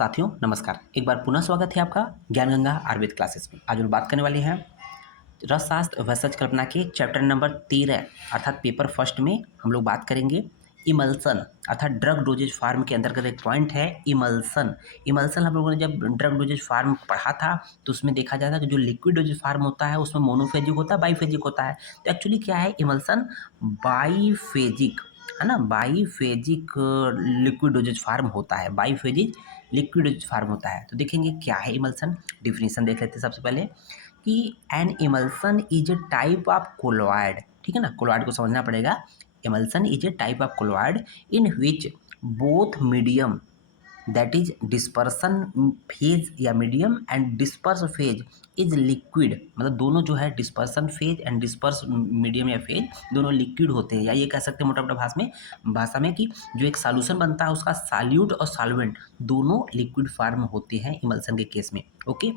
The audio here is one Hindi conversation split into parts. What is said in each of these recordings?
साथियों नमस्कार। एक बार पुनः स्वागत है आपका ज्ञान गंगा आयुर्वेद क्लासेस में। आज हम बात करने वाले हैं रसशास्त्र वैसज कल्पना के चैप्टर नंबर 13 अर्थात पेपर फर्स्ट में हम लोग बात करेंगे इमल्सन अर्थात ड्रग डोजेज फार्म के अंतर्गत एक पॉइंट है इमल्सन। इमल्सन हम लोगों ने जब ड्रग डोजेज फार्म पढ़ा था तो उसमें देखा जाता है कि जो लिक्विड डोजेज फार्म होता है उसमें मोनोफेजिक होता है बाईफेजिक होता है। तो एक्चुअली क्या है इमल्सन बाईफेजिक है ना, बाईफेजिक लिक्विड डोजेज फार्म होता है, बाईफेजिक लिक्विड डोजेज फार्म होता है। तो देखेंगे क्या है इमल्सन, डिफिनीशन देख लेते हैं सबसे पहले कि an emulsion is a type of colloid. ठीक है ना, कोलॉइड को समझना पड़ेगा। Emulsion is a type of colloid in which both medium that is dispersion phase या medium and disperse phase is liquid. मतलब दोनों जो है dispersion phase and disperse medium या फेज दोनों लिक्विड होते हैं, या ये कह सकते हैं मोटा मोटा भाषा में कि जो एक सॉल्यूशन बनता है उसका सॉल्यूट और सॉल्वेंट दोनों लिक्विड फॉर्म होते हैं इमल्सन के केस में। ओके,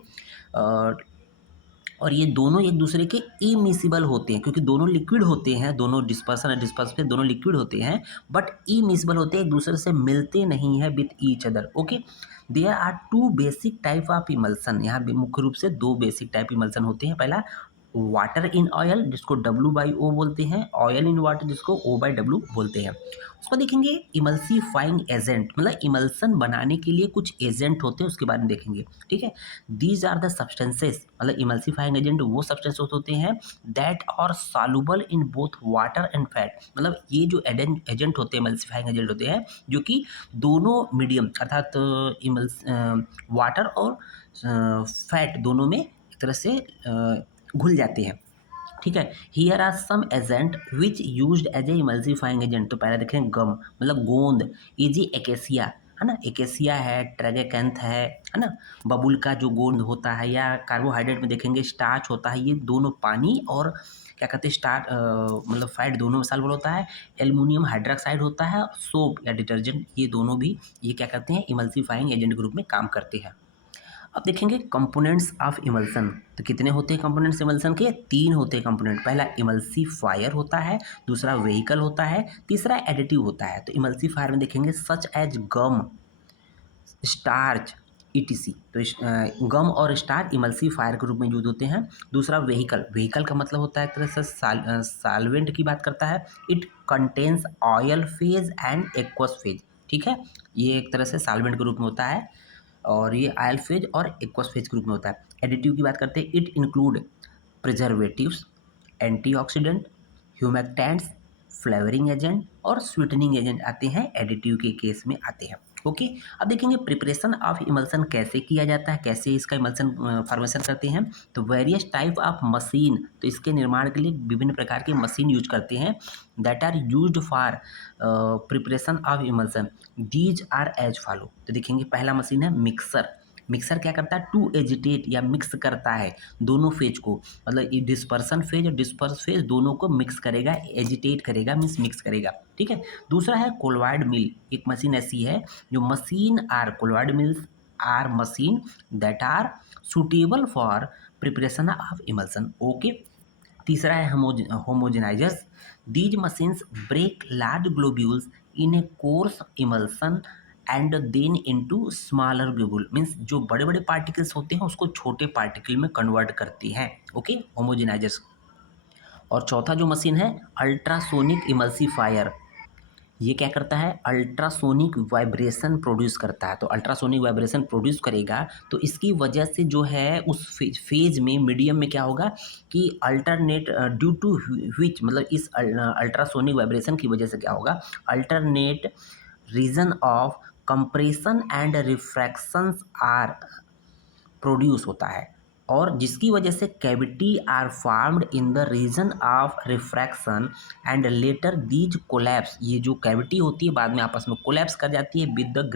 और ये दोनों एक दूसरे के इमिसिबल होते हैं क्योंकि दोनों लिक्विड होते हैं, दोनों डिस्पर्सन और डिस्पर्स पे दोनों लिक्विड होते हैं बट इमिसिबल होते हैं, एक दूसरे से मिलते नहीं है with each other. Okay, there are two basic type of emulsion. यहाँ मुख्य रूप से दो बेसिक टाइप इमल्सन होते हैं। पहला वाटर इन ऑयल जिसको W/O बोलते हैं, ऑयल इन वाटर जिसको O/W बोलते हैं। उसको देखेंगे इमल्सीफाइंग एजेंट, मतलब इमल्सन बनाने के लिए कुछ एजेंट होते हैं उसके बारे में देखेंगे। ठीक है, दीज आर द सब्सटेंसेस, मतलब इमल्सीफाइंग एजेंट वो सब्सटेंसेस होते हैं that are soluble in both water and fat. मतलब ये जो एजेंट होते हैं इमल्सीफाइंग एजेंट होते हैं जो कि दोनों मीडियम अर्थात वाटर और फैट दोनों में एक तरह से घुल जाते हैं। ठीक है, here are some agent which used as a emulsifying agent. तो पहले देखें गम मतलब गोंद, इजी एकेसिया है ना, एकेसिया है, ट्रेगेकैंथ है ना, बबुल का जो गोंद होता है, या कार्बोहाइड्रेट में देखेंगे स्टार्च होता है। ये दोनों पानी और क्या कहते हैं स्टार्च मतलब फैट दोनों में सॉल्युबल होता है। एल्युमिनियम हाइड्रोक्साइड होता है, सोप या डिटर्जेंट ये दोनों भी ये क्या करते हैं इमल्सीफाइंग एजेंट के रूप में काम करते हैं। अब देखेंगे कंपोनेंट्स ऑफ इमल्सन। तो कितने होते हैं कंपोनेंट्स इमल्सन के? तीन होते हैं कंपोनेंट। पहला इमल्सीफायर होता है, दूसरा व्हीकल होता है, तीसरा एडिटिव होता है। तो इमल्सीफायर में देखेंगे सच एज गम, स्टार्च, ईटीसी। तो गम और स्टार्च इमल्सीफायर के रूप में यूज होते हैं। दूसरा व्हीकल, व्हीकल का मतलब होता है एक तरह से सॉल्वेंट की बात करता है। It contains oil phase and aqueous phase. ठीक है, ये एक तरह से सॉल्वेंट के रूप में होता है और ये आयल फेज और एक्वस फेज के रूप में होता है। एडिटिव की बात करते हैं, it include preservatives, antioxidant, humectants, flavouring agent और स्वीटनिंग एजेंट आते हैं, एडिटिव के केस में आते हैं। ओके, अब देखेंगे प्रिपरेशन ऑफ इमल्सन कैसे किया जाता है, कैसे इसका इमल्सन फॉर्मेशन करते हैं। तो वेरियस टाइप ऑफ मशीन, तो इसके निर्माण के लिए विभिन्न प्रकार की मशीन यूज करते हैं that are used for preparation of emulsion. These are as follow. तो देखेंगे पहला मशीन है मिक्सर। मिक्सर क्या करता है? टू एजिटेट या मिक्स करता है दोनों फेज को, मतलब ये डिस्पर्सन फेज और डिस्पर्स फेज दोनों को मिक्स करेगा, एजिटेट करेगा मीन्स मिक्स करेगा। ठीक है, दूसरा है कोलॉइड मिल। एक मशीन ऐसी है जो machine are colloid mills are machine that are suitable for preparation of emulsion. Okay, तीसरा है homogenisers. These machines break large globules in a coarse emulsion and then into smaller globule, means जो बड़े बड़े पार्टिकल्स होते हैं उसको छोटे पार्टिकल में कन्वर्ट करती हैं। ओके, होमोजेनाइजर्स। और चौथा जो मशीन है अल्ट्रासोनिक इमल्सीफायर। ये क्या करता है? अल्ट्रासोनिक वाइब्रेशन प्रोड्यूस करता है। तो अल्ट्रासोनिक वाइब्रेशन प्रोड्यूस करेगा तो इसकी वजह से जो है उस फेज में मीडियम में क्या होगा कि अल्टरनेट ड्यू टू विच, मतलब इस अल्ट्रासोनिक वाइब्रेशन की वजह से क्या होगा, alternate region of compression and rarefactions are produce होता है, और जिसकी वजह से cavity are formed in the region of rarefaction and later these collapse. ये जो कैविटी होती है बाद में आपस में कोलैप्स कर जाती है with the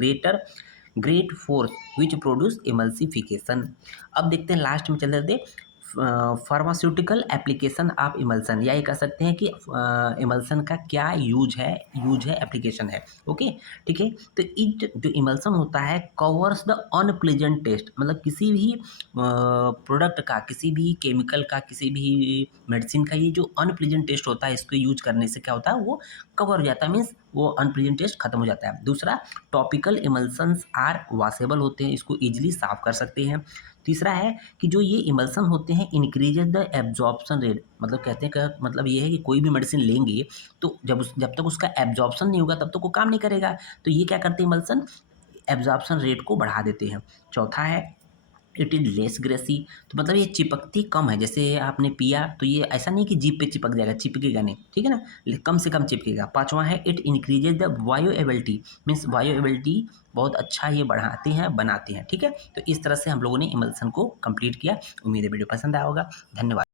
great force which produce emulsification. अब देखते हैं लास्ट में चलते थे फार्मास्यूटिकल एप्लीकेशन ऑफ इमल्सन, या ये कह सकते हैं कि इमल्सन का क्या यूज है एप्लीकेशन है। ओके, ठीक है। तो इट जो इमल्सन होता है कवर्स द अनप्लेजेंट टेस्ट, मतलब किसी भी प्रोडक्ट का, किसी भी केमिकल का, किसी भी मेडिसिन का ये जो अनप्लेजेंट टेस्ट होता है, इसको यूज करने से क्या होता है, वो कवर हो जाता है, मीन्स वो अनप्लेजेंट टेस्ट खत्म हो जाता है। दूसरा, टॉपिकल इमल्सन्स आर वॉशेबल होते हैं, इसको ईजिली साफ कर सकते हैं। तीसरा है कि जो ये इमल्सन होते हैं इंक्रीजेज द एब्जॉर्प्शन रेट, मतलब कहते हैं का मतलब ये है कि कोई भी मेडिसिन लेंगे तो जब तक उसका एब्जॉर्प्शन नहीं होगा तब तक वो काम नहीं करेगा। तो ये क्या करते हैं इमल्सन, एब्जॉर्प्शन रेट को बढ़ा देते हैं। चौथा है इट इज़ लेस ग्रेसी, तो मतलब ये चिपकती कम है, जैसे आपने पिया तो ये ऐसा नहीं कि जीभ पे चिपक जाएगा, चिपकेगा नहीं, ठीक है ना, कम से कम चिपकेगा। पांचवा है इट इंक्रीजेज द बायोएबिलिटी, मीन्स बायोएबिलिटी बहुत अच्छा ये बढ़ाते हैं, बनाते हैं, ठीक है। तो इस तरह से हम लोगों ने इमल्सन को कंप्लीट किया। उम्मीद है वीडियो पसंद आया होगा। धन्यवाद।